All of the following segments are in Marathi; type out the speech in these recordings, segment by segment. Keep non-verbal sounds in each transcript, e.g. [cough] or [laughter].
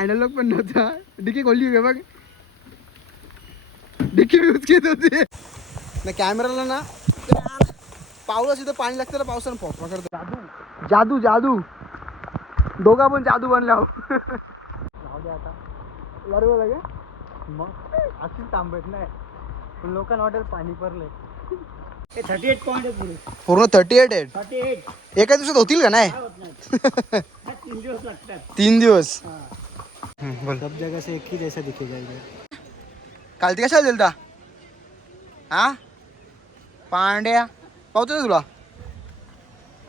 अॅनालॉग पण नव्हता. डिकी खोलली बघ. डिकी यूज घेत होते. ना कॅमेराला ना पावलं तिथं पाणी लागतं ना पावसानं फोटो करतो जादू. जादू दोघा पण जादू बनला. जाऊ दे आता. बरोबर आहे मग अशीच थांबत नाही. पण लोकांना वाटेल पाणी पडलंय. हे थर्टी एट पॉईंट आहे पूर्ण थर्टी एट आहे? थर्टी एट एका दिवसात होतील का? [laughs] नाही? तीन दिवस लागतात. तीन दिवस. सब जगह से एक ही जैसा दिखेगा इधर। काल ती कशाला दिलता हा? पांड्या। पावतो तुला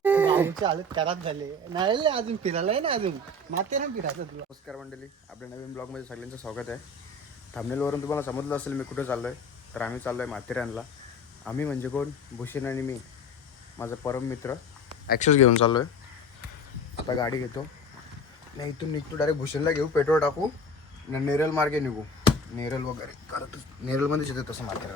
गावची हालत खराब झाली। नाही रे अजून फिरायला आहे ना अजून. माते ना फिरायचं तुला. नमस्कार मंडळी आपल्या नवीन ब्लॉगमध्ये सगळ्यांचं स्वागत आहे. थांबनेलवरून तुम्हाला समजलं असेल मी कुठे चाललो आहे तर आम्ही चाललो आहे माथेरानला. आम्ही म्हणजे कोण? भूषण आणि मी माझा परम मित्र. ॲक्सेस घेऊन चाललो आहे आता गाडी घेतो. नाही इथून निघतो डायरेक्ट भूषणला घेऊ पेट्रोल टाकू न नेरल मार्गे निघू. नेरल वगैरे करत नेरलमध्येच येतं तसं मार्केट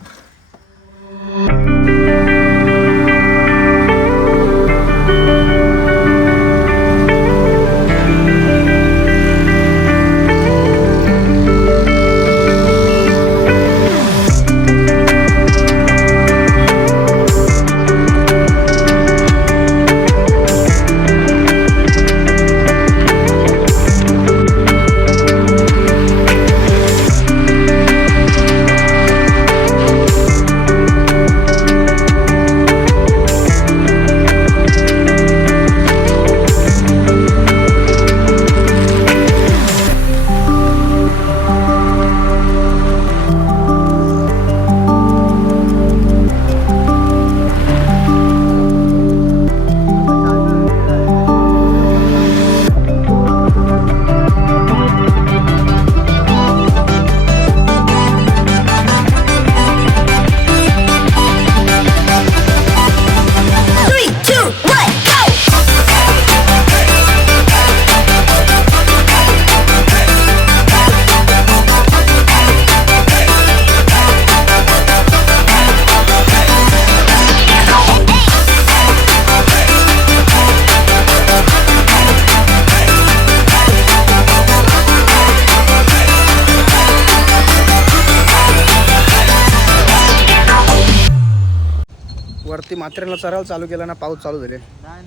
माथेरानला चरायला चालू केला ना पाऊस चालू झाले.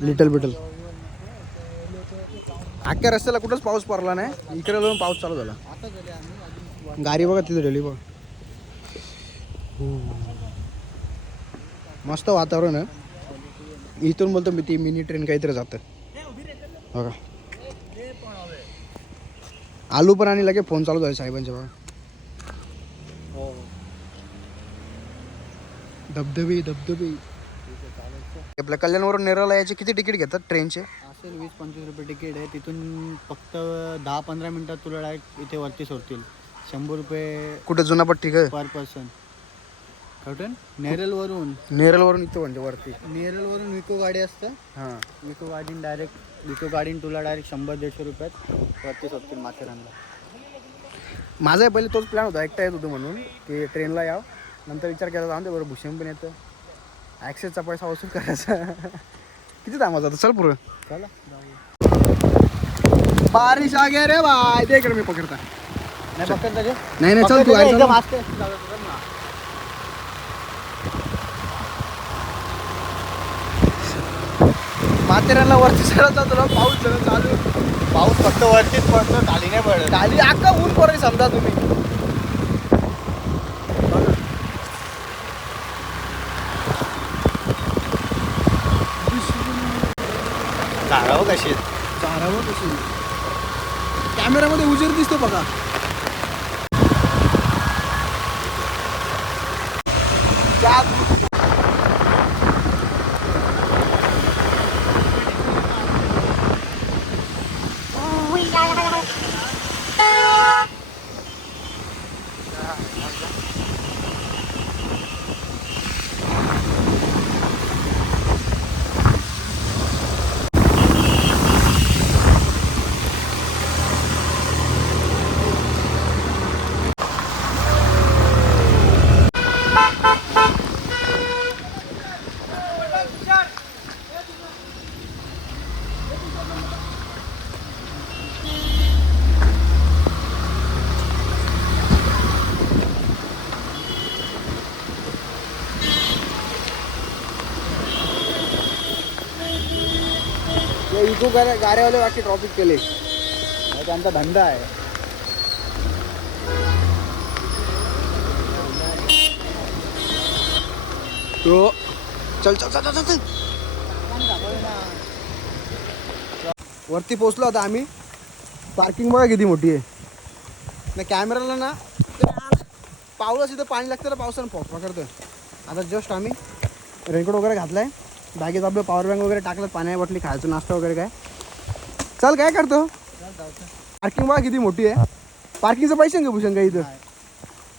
Little bittle. अख्ख्या रस्त्याला कुठंच पाऊस पडला नाही. इकडे जाऊन पाऊस चालू झाला. गाडी बघा तिथे ठेवली बघ. मस्त वातावरण आहे. इथून बोलतो मी ती मिनी ट्रेन काहीतरी जातं. बघा. आलू पण आणि लगे फोन चालू झाले साहेबांच्या बघा. हो. धबधबे. धबधबे आपल्या कल्याणवरून नेरळला याचे किती तिकीट घेतात ट्रेनचे? असेल वीस पंचवीस रुपये तिकीट आहे. तिथून फक्त दहा पंधरा मिनिटात तुला डायरेक्ट इथे वरती सोडतील. शंभर रुपये कुठे जुना पट्टी का? पर पर्सन कुठून नेरलवरून. नेरळवरून इथं म्हणजे वरती. नेरलवरून विको गाडी असतं. हां. विको गाडीन डायरेक्ट विको गाडीन तुला डायरेक्ट शंभर दीडशे रुपयात वरती सोडतील माथेरानला. माझा पहिले तोच प्लॅन होता. एकटा येत होतो म्हणून की ट्रेनला याव. नंतर विचार केला जाऊन दे बरं भूषण पण येतं. ॲक्सेसचा पैसा वसूल करायचा. किती थांबायचं आता चल पुरं चला. बारिश आ गया रे बाय दे इकडे मी पकडता. नाही नाही नाही चल तू. माथेरानला वरती चढत तुला पाऊस जरा चालू. पाऊस फक्त वरतीच पडतो खाली नाही पडत. खाली अख्खा ऊन पडेल समजा तुम्ही. कशी आहेत? चारावं कशी कॅमेऱ्यामध्ये उजेड दिसतो बघा. त्यात इको गाड्या गाड्यावाले बाकी ट्रॉफिक केले. त्यांचा धंदा आहे. तो चल चल चल चल चल वरती पोचलो आता आम्ही. पार्किंग बघा किती मोठी आहे. ना कॅमेराला ना पावलं तिथं पाणी लागतं ना पावसानं पॉ पकडतं आता जस्ट आम्ही रेनकोट वगैरे घातलाय. बॅगेत आपलं पॉवर बँक वगैरे टाकलं पाण्या बाटली खायचं नाश्ता वगैरे काय. चल काय करतो? पार्किंग बघा किती मोठी आहे. पार्किंगचं पैसे का भूषण का इथं?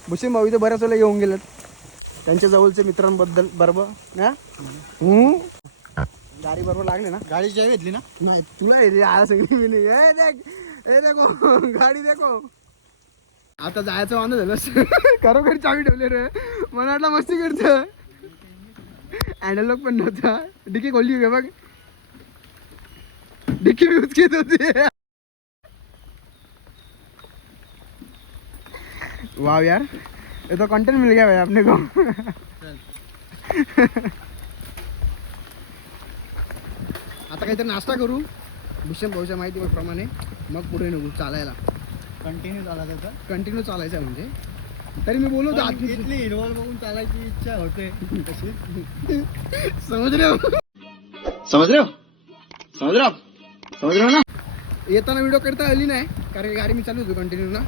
भूषण भाऊ इथं बऱ्याच वेळेला येऊन गेलेत. त्यांच्या जवळच्या मित्रांबद्दल बरोबर ना? हम्म? गाडी बरोबर लागली ना? गाडी जेव्हा घेतली ना? नाही तुला सगळी देखो गाडी देखो. आता जायचं वांद झालं. [laughs] खरोखर चावी ठेवले रे. मला वाटलं मस्ती करत हँडल पण नव्हता. डिकी खोलली का बघ. डिकी भी उचकीत होती. वाव यार. ये तो कंटेंट मिल गया भाई अपने को आता काहीतरी नाश्ता करू. भूषण भाऊच्या माहितीप्रमाणे. मग पुढे निघू चालायला. कंटिन्यू होता कंटिन्यू चालायचं म्हणजे. तरी मी बोललो होतो हिरवळ बघून चालायची इच्छा होते. तशी समज रे हो? समझ रहे हो समझ रहे हो आप? समझ रहे हो ना? येताना व्हिडिओ करता आली नाही कारण की गाडी मी चालू होतो कंटिन्यू ना.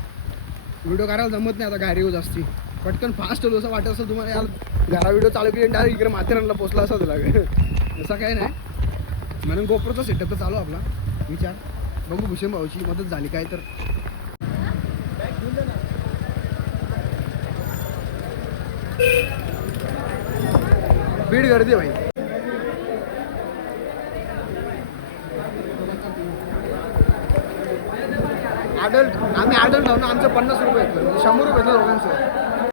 व्हिडिओ करायला जमत नाही आता गाडी जास्ती पटकन फास्ट होतो असं वाटत असेल तुम्हाला यार. घरा व्हिडिओ चालू केली डायरेक्ट इकडे माथेरानला पोचला असा तुला असं काही नाही. म्हणून गोप्रोचा सेटअप तर चालू आपला. विचार. बघू भूषण भाऊची मदत झाली काय तर. भीड गर्दी आहे भाई. अडल्ट आम्ही अडल्ट आहोत ना आमचं पन्नास रुपये येतं म्हणजे शंभर रुपये येतं दोघांचं.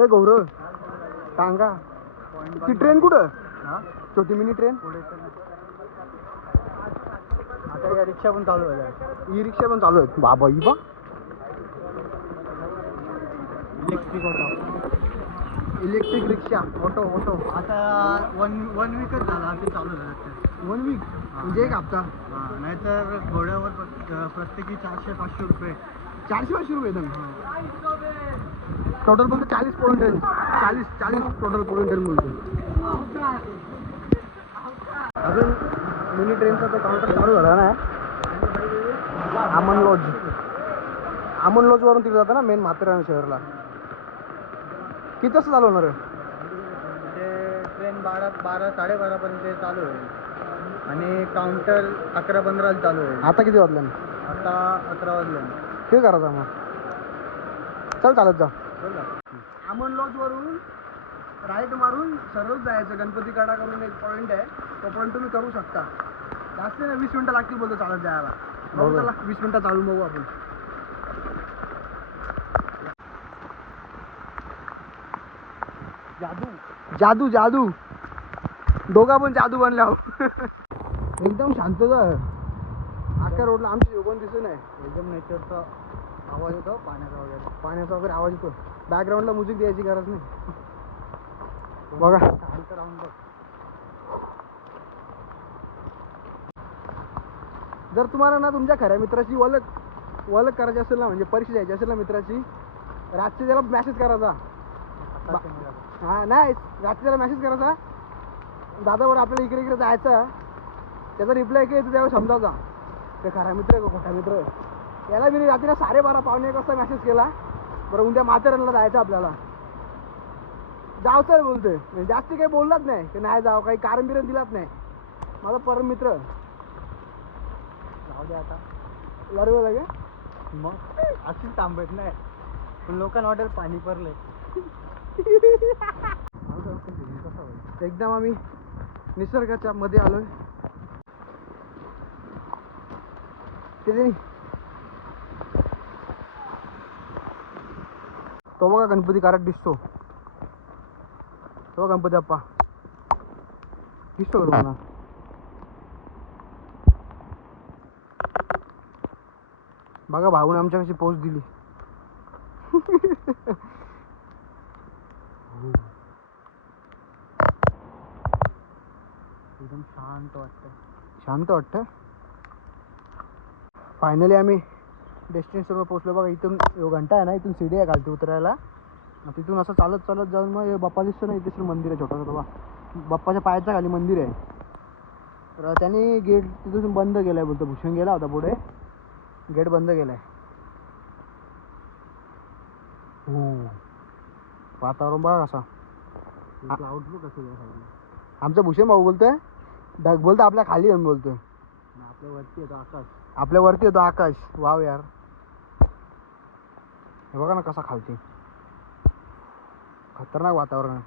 हे गौरव सांगा. ती ट्रेन कुठं? छोटी मिनी ट्रेन आता या रिक्षा पण चालू झाल्या ई रिक्षा पण चालू आहेत. बाबा ई बा. Electric rickshaw auto auto. आता वन वन वीकच झाला ते चालू झालं ते. वन वीक म्हणजे एक हप्ता? हा, नाहीतर घोड्यावर प्र- प्रत्येकी चारशे पाचशे रुपये. चारशे पाचशे रुपये टोटल फक्त चाळीस पॉईंट चाळीस चाळीस टोटल पॉईंट मिळतो अजून मिनी ट्रेनचा तो काउंटर चालू झाला ना? आमन लॉज आमन लॉजवरून तिकडे जातं ना मेन माथेरान शहरला. किती चालू होणार आहे? ते ट्रेन बारा बारा साडेबारापर्यंत ते चालू होईल. आणि काउंटर अकरा पंधराला चालू होईल. आता किती वाजल्यानं आता अकरा वाजले. ते करायचं मग. चल चालत जा. आमन लॉज वरून राईट मारून सरळ जायचं. गणपती कडा करून एक पॉईंट आहे. तो पॉईंट तुम्ही करू शकता. जास्त नाही वीस मिनिटं लागतील बोलतो चालत जायला. बघू चला वीस मिनिटं चालून बघू आपण. जादू जादू जादू. दोघा पण जादू बनले आहो. एकदम शांतता आहे. अख्ख्या रोडला आमची कोण दिसू नाही एकदम नेचरचा आवाज येतो पाण्याचा वगैरे पाण्याचा वगैरे आवाज येतो. बॅकग्राऊंडला म्युझिक द्यायची गरज नाही. बघा. शांत राहून बघ. जर तुम्हाला ना तुमच्या खऱ्या मित्राची ओळख ओळख करायची असेल ना म्हणजे परीक्षा द्यायची असेल ना मित्राची रातची त्याला मेसेज करायचा हा नाही रात्री त्याला मेसेज करायचा. दादा बरं आपल्याला इकडे इकडे जायचं. त्याचा रिप्लाय केला त्यावर समजावचा ते खरा मित्र आहे का खोटा मित्र याला मी रात्रीला साडेबारा पावणे एक वाजता मेसेज केला. बरं उद्या माथेरानला जायचं आपल्याला. जावचं बोलते म्हणजे जास्त काही बोललाच नाही. की नाही जाव काही कारण बिरण दिलाच नाही. माझा परम मित्र जाऊ दे आता. लरवे लगे. मग अशीच थांबत नाही. पण लोकांना वाटेल पाणी परले. एकदम आम्ही निसर्गाच्या मध्ये आलोय. किती? तो बघा गणपती कारात दिसतो. तो गणपती अप्पा दिसतो का तुम्हाला? बघा भाऊने आमच्या कशी पोच दिली [laughs] एकदम शांत वाटतं शांत वाटतं फायनली आम्ही डेस्टिनेशनवर पोहोचलो. बघा इथून घंटा आहे ना इथून सीडी आहे खालती उतरायला. तिथून असं चालत चालत जाऊन मग हे बाप्पा दिसतो ना इथे मंदिर आहे छोटासा बघा बाप्पाच्या पायाच्या खाली मंदिर आहे. तर त्यांनी गेट तिथून बंद केलं आहे बोलतो. भूषण गेला होता पुढे. गेट बंद केलं आहे हो. वातावरण बघा कसा. आउटलुक आमचा भूषण भाऊ बोलतोय. ढग बोलतो आपल्या खाली येऊन बोलतोय आपल्या वरती येतो आकाश. आपल्या वरती येतो आकाश. वाव यार. हे बघा ना कसा खालती. खतरनाक वातावरण आहे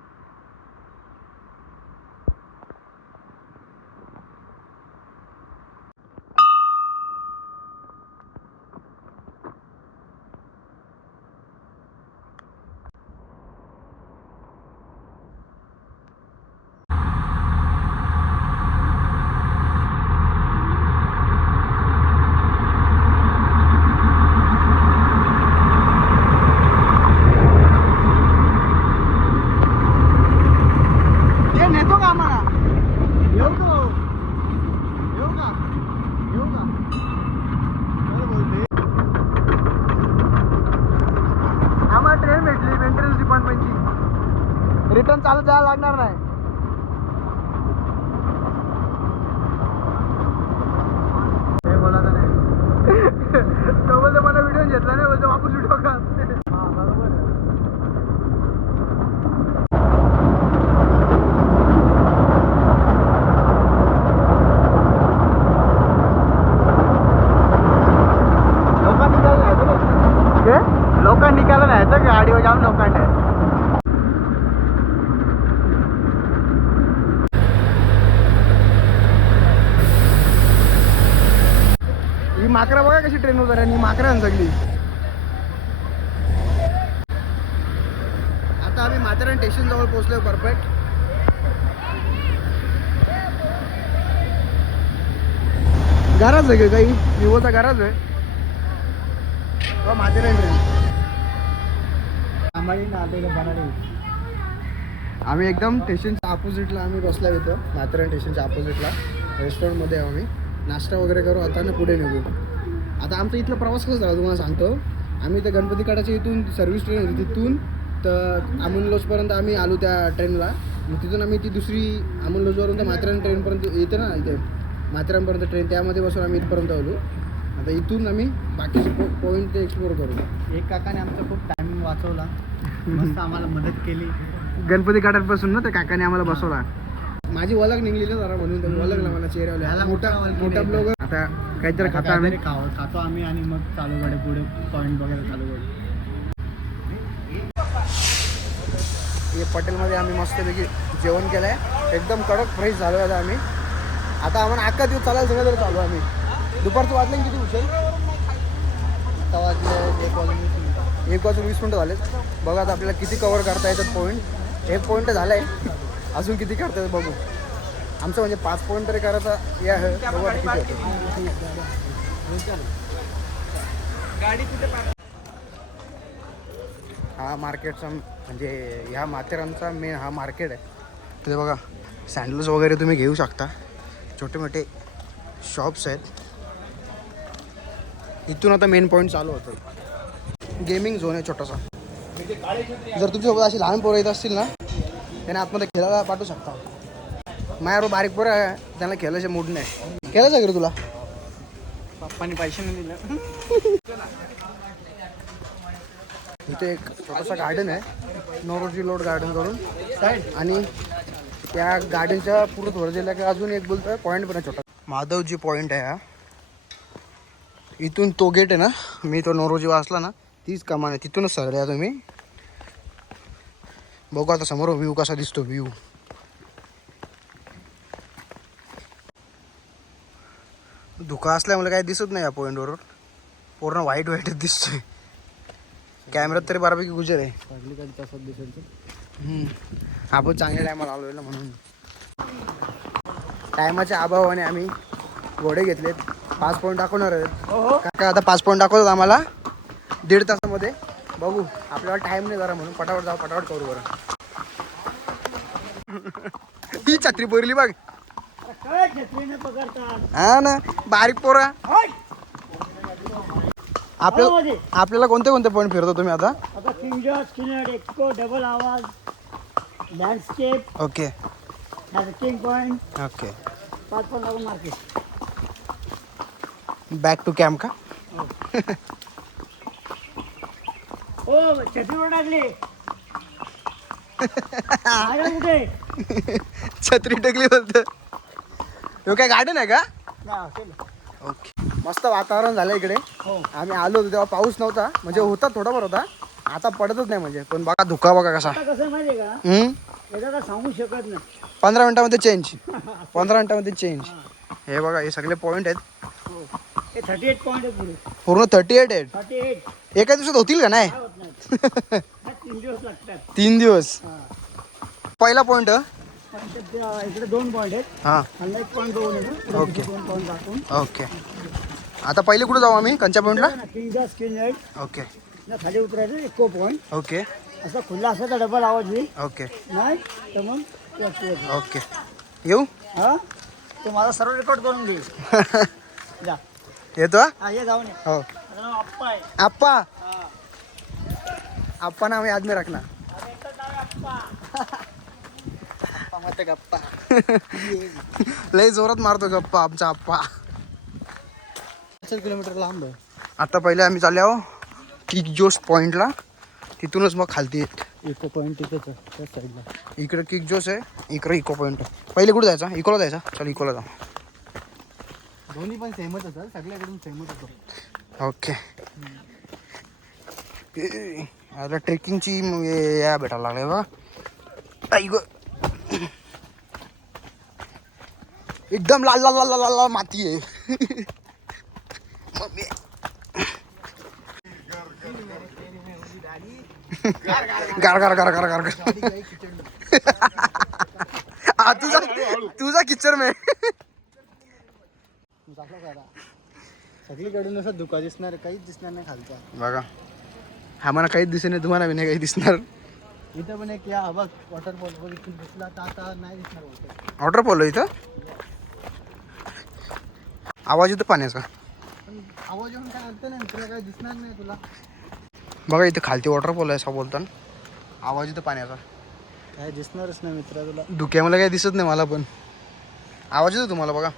ते नेतो का आम्हाला येऊ का भाऊ? येऊ का येऊ का बरं बोलते. आम्हाला ट्रेन भेटली मेंटेनन्स डिपार्टमेंटची रिटर्न चालत जायला लागणार नाही हे बोलायचं नाही तो बोलतो मला व्हिडिओ घेतला नाही बोलतो वापस व्हिडिओ का हा बरोबर आहे लोकांनी निघालं नाही काय लोकांनी निघालं नाही तर गाडीवर जाऊन लोकांनी ही माकरा बघा कशी ट्रेन उतर आणि माकरा सगळी आता आम्ही माथेरान स्टेशन जवळ पोहोचलोय परफेक्ट. गरज आहे काही? विवोचा गरज आहे. हो, माथेरान ट्रेन आम्हाला बनाडे आम्ही एकदम स्टेशनच्या अपोजिटला आम्ही बसला इथं. माथेरान स्टेशनच्या अपोजिटला रेस्टॉरंटमध्ये आहो आम्ही. नाश्ता वगैरे करू आता ना पुढे निघू. आता आमचा इथला प्रवास कसा झाला तुम्हाला सांगतो. आम्ही त्या गणपती काडाच्या इथून सर्व्हिस ट्रेन होती तिथून तर अमोल लॉजपर्यंत आम्ही आलो त्या ट्रेनला मग तिथून आम्ही ती दुसरी अमोल लॉजवरून तर माथेरान ट्रेनपर्यंत येते ना इथे. माथेरानपर्यंत ट्रेन त्यामध्ये बसून आम्ही इथपर्यंत आलो. आता इथून आम्ही बाकीचे पो पॉईंट ते एक्सप्लोर करू. एक काकाने आमचा खूप टाइम वाचवला. मस्त आम्हाला मदत केली. गणपती काठापासून ना त्या काकाने आम्हाला बसवला. माझी ओळख निघली ना जरा म्हणून त्यांनी ओळखला मला चेहऱ्यावर मोठा मोठा. ब्लॉगर. आता काहीतरी खाता आम्ही. खातो आम्ही आणि मग चालू गाडी पुढे पॉईंट वगैरे चालू हे पटेलमध्ये आम्ही मस्तपैकी जेवण केलं आहे एकदम कडक फ्रेश झालो आता आम्ही. आता आम्हाला अख्खा दिवस चालायला सगळं तरी चालू आम्ही. दुपारचं वाजलं किती उशीर? आता वाजले एक वाजून वीस मिनिटं. एक वाजून वीस मिनटं झालेत. बघा आता आपल्याला किती कवर करता येतात पॉईंट एक पॉईंट झालं आहे अजून किती करता येतात बघू. आमचं म्हणजे पाच पॉईंट तरी करायचा हे. आहे बघू आता किती होतं. हा मार्केटचा म्हणजे ह्या माथेरानचा मेन हा मार्केट आहे. तिथे बघा सँडल्स वगैरे तुम्ही घेऊ शकता. छोटे मोठे शॉप्स आहेत. इथून आता मेन पॉईंट चालू होतं गेमिंग झोन आहे छोटासा. जर तुमच्यासोबत अशी लहान पोरं येत असतील ना त्यांना आतमध्ये खेळायला पाठवू शकता. माझ्याबरोबर बारीक पोरं आहे त्यांना खेळायचे मूड नाही. खेळायचं का रे तुला? पप्पानी पैसे नाही दिले. इथे एक छोटासा गार्डन आहे. नोरोजी लोड गार्डन करून आणि त्या गार्डनच्या पूर्ण थोडं जिल्हा की अजून एक बोलतोय पॉईंट पण आहे छोटा. माधवजी पॉईंट आहे हा. इथून तो गेट आहे ना मी तो नोरोजी वाचला ना तीच कमान आहे. तिथूनच सरल्या तुम्ही. बघू आता समोर व्ह्यू कसा दिसतो व्ह्यू धुका असल्यामुळे काही दिसत नाही या पॉईंटवर पूर्ण व्हाईट व्हाईटच दिसतोय. कॅमेऱ्यात तरी बऱ्यापैकी गुजर आहे. तसंच दिसेल. आपण चांगल्या टायमाला आलो ना म्हणून. टायमाच्या अभावाने आम्ही घोडे घेतलेत. पाच पॉईंट दाखवणार आहेत. काका आता पाच पॉईंट दाखवतात आम्हाला. दीड तासामध्ये. बघू. आपल्याला टाइम नाही जरा म्हणून पटापट जाऊ पटापट करू बरं. ही छत्री बोरली बघ. हा ना बारीक पोरा. आपल्याला आपल्याला कोणते कोणते पॉईंट फिरतो तुम्ही आता? डबल आवाज landscape okay okay market back to camp का? [laughs] हो छत्रीवर टाकली. आया कुठे? छत्री टेकली बोलत तो काय गार्डन आहे का? नाही, असेल. ओके. मस्त वातावरण झालं इकडे. हो. आम्ही आलो होतो तेव्हा पाऊस नव्हता. म्हणजे होता थोडाफार होता. आता पडतच नाही म्हणजे. पण बघा धुका बघा कसा. आता कसं आहे माहिती आहे का? हम्म? एकदा सांगू शकत नाही. पंधरा मिनिटामध्ये चेंज [laughs] पंधरा मिनिटामध्ये चेंज हे बघा हे सगळे पॉईंट आहेत. हो. हे थर्टी एट पॉईंट आहे पुढे. पूर्ण थर्टी एट आहेत. थर्टी एट एका दिवसात होतील का नाही? होत तीन दिवस. लागतात तीन दिवस. पहिला पण ते- अं, इकडे दोन पॉईंट आहेत. हां. एक पॉईंट येतो ओके. दोन पॉईंट दाखवून. ओके. आता पहिले कुठे जाऊ आम्ही? किंग जॉर्ज किनड ओके. ना खाली उतरायचं इको पॉईंट ओके. असं खुला असं तर डबल आवाज येईल ओके. नाही तर मग. ओके. येऊ? हा? ते माझा सर्व रेकॉर्ड करून घे [laughs] जा. येतो हा? हा ये जाऊन ये. हो. माझं नाव अप्पा आहे. आप्पा? हा. आप्पा नाव याद नाही रखना मत गप्पा लय जोरात मारतो गप्पा आमचा आप्पा. किलोमीटर लांब आहे. आता पहिले आम्ही चालले आहो किक जोस पॉईंटला तिथूनच मग खालती. येत इको पॉईंट तिथेच आहे साईडला. इकडे किक जोस आहे इकडे इको पॉईंट आहे. पहिले कुठे जायचा? इकोला जायचा? चल इकोला जाऊ. दोन्ही पण सेमच असतात सगळ्याकडून सेमच होतो ओके. आता ट्रेकिंगची हे या भेटायला लागले बा ऐक एकदम लाल लाल लाल लाल लाल माती आहे मम्मी. गार गार गार गार गार गार। हा तुझा तुझा किचर मे। सगळीकडून असं धुका दिसणार काहीच दिसणार नाही खालचा. बघा. आम्हाला काहीच दिसत नाही तुम्हाला नाही काही दिसणार. इथं पण एक या बघ वॉटरफॉल बघ इथून दिसला. तर आता नाही दिसणार waterfall. ऑर्डर बोललो इथं? आवाज येतो पाण्याचा. पण आवाज येऊन काय अर्थ नाही तुला काय दिसणार नाही तुला. बघा इथे खालती वॉटरफॉल आहे असं बोलताना. आवाज येतो पाण्याचा. काय दिसणारच नाही मित्रा तुला. धुक्यामध्ये काही दिसत नाही मला पण. आवाज येतो तुम्हाला बघा.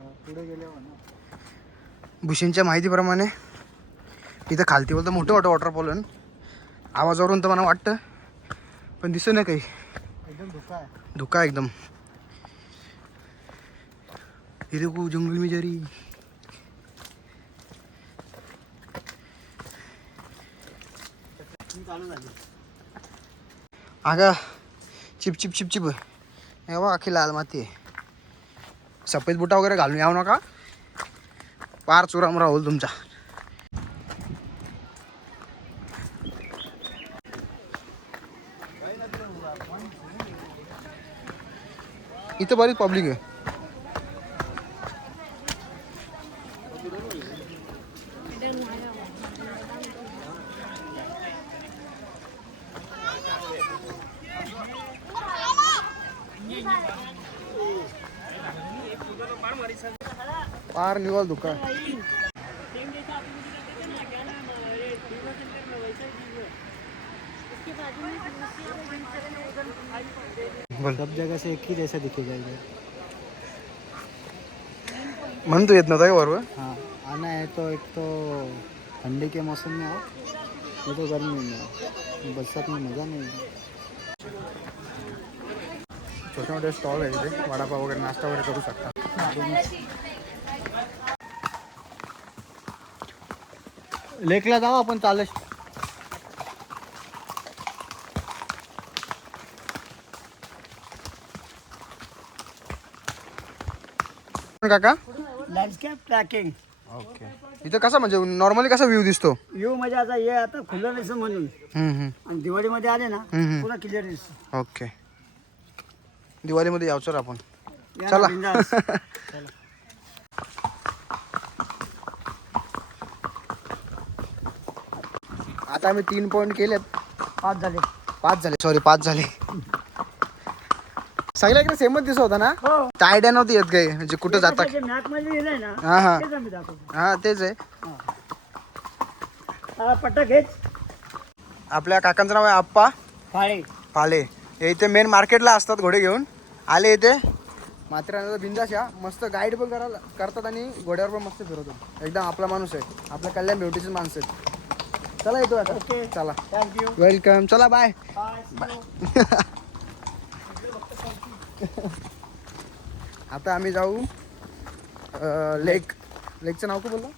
पुढे गेल्यावर ना. भूषणच्या माहितीप्रमाणे इथं खालती बोलतं मोठं मोठं वॉटरफॉल आहे. आवाजावरून तर मला वाटतं पण दिसत नाही काही. एकदम धोका आहे. धुका एकदम. हिरे को जंगल में जरी अगं चिप चिप चिप चिप. हे अख्खी लाल माती आहे. सफेद बुटा वगैरे घालून यावं नका. पार चुरामुरा होईल तुमचा. इथं बरीच पब्लिक आहे. पार निवाल दुकान सब जगह से एक ही जैसा दिखेगा इधर म्हणून तू येत नव्हता का बरोबर हाँ आना है तो एक तो ठंडी के मौसम में आओ नहीं तो गर्मी में आओ। बरसात में मज़ा नहीं है छोटे मोटे स्टॉल आहे तिथे वडापाव वगैरे नाश्ता वगैरे करू शकता लेकला जाऊ आपण चालत काका? लँडस्केप ट्रॅकिंग ओके इथं कसा म्हणजे नॉर्मली कसा व्ह्यू दिसतो? व्ह्यू म्हणजे आता हे आता खुलं दिसतं म्हणून. हम्म, हम्म. आणि दिवाळीमध्ये आले ना हम्म. पुरा क्लिअर दिसतं. ओके दिवाळीमध्ये यावं सर आपण. या ना चला. [laughs] आता आम्ही तीन पॉईंट केलेत. पाच झाले. पाच झाले. सॉरी पाच झाले. सगळ्याकडे सेमच दिसत होता ना? त्या आयडिया नव्हती येत काही. म्हणजे कुठं जाता? मॅपमध्ये लिहिलंय ना? हा हा. तेच आम्ही दाखवतो. हा तेच आहे. हा, आपल्या काकांचं नाव आहे आप्पा. फाळे. पाले हे इथे मेन मार्केटला असतात घोडे घेऊन. आले इथे. मात्र बिंदास या. मस्त गाईड पण करायला करतात आणि घोड्यावर पण मस्त फिरवतात. एकदम आपला माणूस आहे. आपल्या कल्याण ब्युटीचे माणसं आहेत. चला येतो आता. ओके. चला. थँक्यू वेलकम चला बाय बाय [laughs] आता आम्ही जाऊ लेक लेकचं नाव काय बोललं?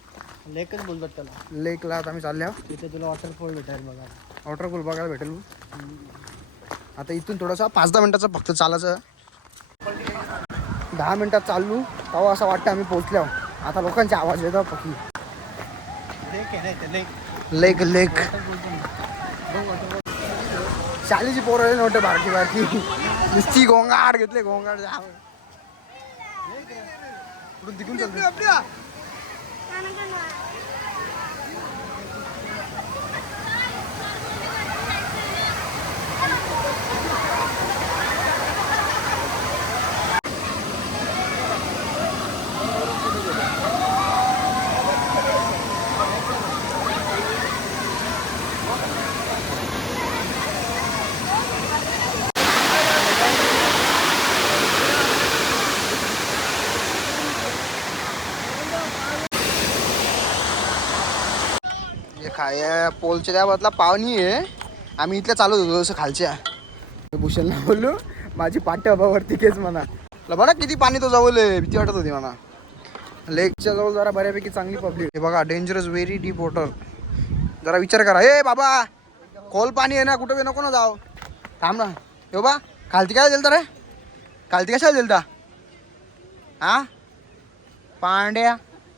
लेकच बोलतात त्याला. लेकला आता आम्ही चालले आहोत तिथे तुला वॉटरफॉल भेटेल बघा. वॉटरपूल बघायला भेटेल. आता इथून थोडंसं पाच दहा मिनिटाचं फक्त चालायचं. दहा मिनिटात चालू तेव्हा असं वाटतं आम्ही पोहोचलो आता लोकांचे आवाज येतात पकी लेक आहे लेक लेक पोरं आले नव्हते बारकी बारकी. नुसती गोंगाट घेतले गोंगाट जाम. कुठून तिकडून चालते खाय पोलच्या त्या बदला आहे. आम्ही इथल्या चालू होतो जसं खालच्या. भूषणला बोललो माझी पाठ्याबावरती केच म्हणा. बघा किती पाणी तो जवळ भीती वाटत होती म्हणा लेकच्या जवळ जरा बऱ्यापैकी चांगली पब्लिक हे बघा डेंजरस व्हेरी डीप वॉटर जरा विचार करा. हे बाबा खोल पाणी आहे ना कुठं बी नको ना जाऊ. थांब ना. हे बा खालती काय दिलता रे? खालती कशाला दिलता हा पांड्या.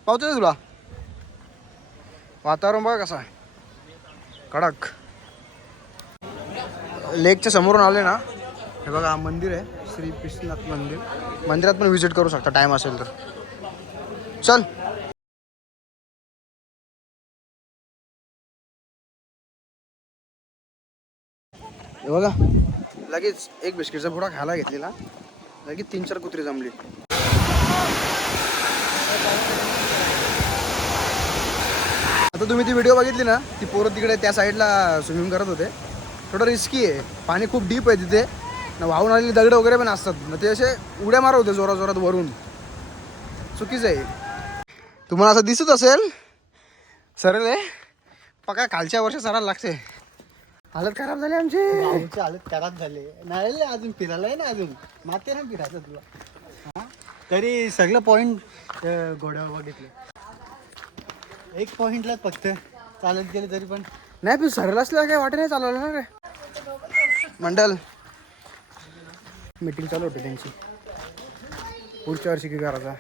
पावतो तुला? वातावरण बघा कसं आहे. कडक. लेकच्या समोरून आले ना हे बघा हा मंदिर आहे. श्री विश्वनाथ मंदिर. मंदिरात पण व्हिजिट करू शकता टाइम असेल तर. चल. हे बघा लगेच एक बिस्किटचा पुडा खायला घेतलेला. लगेच तीन चार कुत्री जमली. आता तुम्ही ती व्हिडिओ बघितली ना ती पोरं तिकडे त्या साईडला स्विमिंग करत होते. थोडं रिस्की आहे. पाणी खूप डीप आहे तिथे. वाहून आलेली दगड वगैरे पण असतात. मग ते असे उड्या मारत होते जोरात जोरात वरून. चुकीचं आहे. तुम्हाला असं दिसत असेल सरळ आहे पका कालच्या वर्षी सरायला लागते. हालत खराब झाली आमची. हालत खराब झाले. नाही अजून फिरायला आहे ना अजून? माते ना फिरायचं तुला. हा? तरी सगळं पॉईंट घोड्यावर बघितले. एक पॉईंटलाच फक्त. चालत गेले तरी पण. नाही पण सरळ असलं काय वाटत नाही चालवलं ना रे? मंडल. मीटिंग चालू होती त्यांची. पुढच्या वर्षी काय करायचा.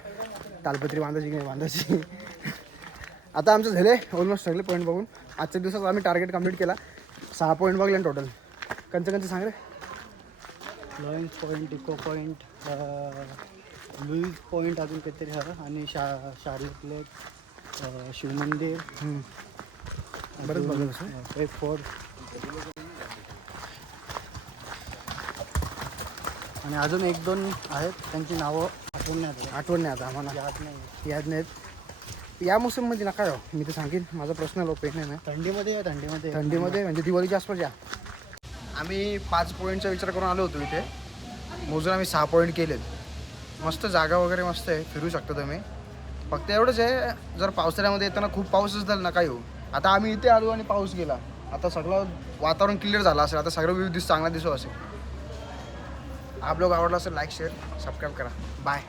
तालपत्री बांधायची की नाही बांधायची. आता आमचं झाले ऑलमोस्ट सगळे पॉईंट बघून. आजच्या दिवसात आम्ही टार्गेट कंप्लीट केला. सहा पॉईंट बघले टोटल कंच कंच सांग रे? Lions point echo point Louise point अजून काहीतरी हवं. आणि शा लेक अं, शिवमंदिर बरंच तसं. एक फोर्ट आणि अजून एक दोन आहेत त्यांची नावं आठवण नाही. आठवण नाही आता आम्हाला. याद नाही. याद नाहीत. या मोसममध्ये नका जाऊ मी तर सांगेन माझं पर्सनल ओपिनियन आहे. थंडीमध्ये या थंडीमध्ये थंडीमध्ये म्हणजे दिवाळीच्या आसपास या. आम्ही पाच पॉईंटचा विचार करून आलो होतो इथे. मोजून आम्ही सहा पॉईंट केलेत. मस्त जागा वगैरे मस्त आहे फिरू शकता तुम्ही. फक्त एवढंच आहे जर पावसाळ्यामध्ये येताना खूप पाऊसच झाला काही होऊ आता आम्ही इथे आलो आणि पाऊस गेला. आता सगळं वातावरण क्लिअर झालं असेल आता सगळं व्यू दिस चांगला दिसू असेल. आप लोक आवडला असेल लाईक शेअर सबस्क्राईब करा. बाय